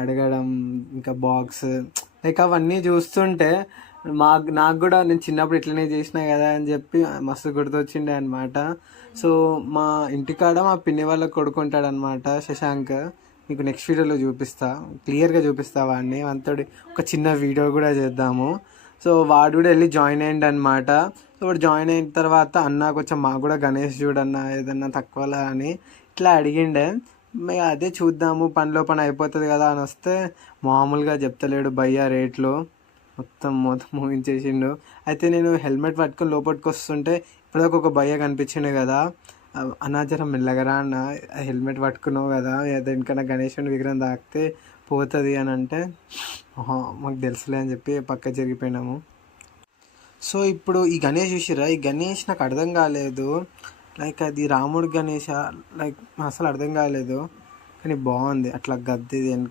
అడగడం, ఇంకా box like అవన్నీ చూస్తుంటే నాకు కూడా నేను చిన్నప్పుడు ఇట్లనే చేసిన కదా అని చెప్పి మస్తు గుర్తొచ్చిండే అనమాట. సో మా ఇంటికాడ మా పిన్ని వాళ్ళ కొడుకుంటాడనమాట శశాంక్. మీకు నెక్స్ట్ వీడియోలో చూపిస్తా, క్లియర్గా చూపిస్తా వాడిని. వాడితోటి ఒక చిన్న వీడియో కూడా చేద్దాము. సో వాడు కూడా వెళ్ళి జాయిన్ అయ్యిండు అనమాట. సో వాడు జాయిన్ అయిన తర్వాత అన్న కొంచెం మాకు కూడా గణేష్ చూడన్న ఏదన్నా తక్కువలా అని ఇట్లా అడిగిండే. అదే చూద్దాము, పనిలో పని అయిపోతుంది కదా అని వస్తే మామూలుగా చెప్తలేడు భయ్యా రేట్లు. మొత్తం ముగించేసిండు. అయితే నేను హెల్మెట్ పట్టుకొని లోపలికి వస్తుంటే ఇప్పటిదాకా ఒక భయ్య కనిపించిండు కదా, అన్నా జర మెల్లగరా అన్న, హెల్మెట్ పట్టుకున్నావు కదా, దేనికన్నా గణేశుని విగ్రహం తాకితే పోతుంది అని అంటే మాకు తెలుసులే అని చెప్పి పక్క జరిగిపోయినాము. సో ఇప్పుడు ఈ గణేష్ చూసిరా, ఈ గణేష్ నాకు అర్థం కాలేదు. లైక్ అది రాముడి గణేష, లైక్ అసలు అర్థం కాలేదు. కానీ బాగుంది అట్లా గద్దెది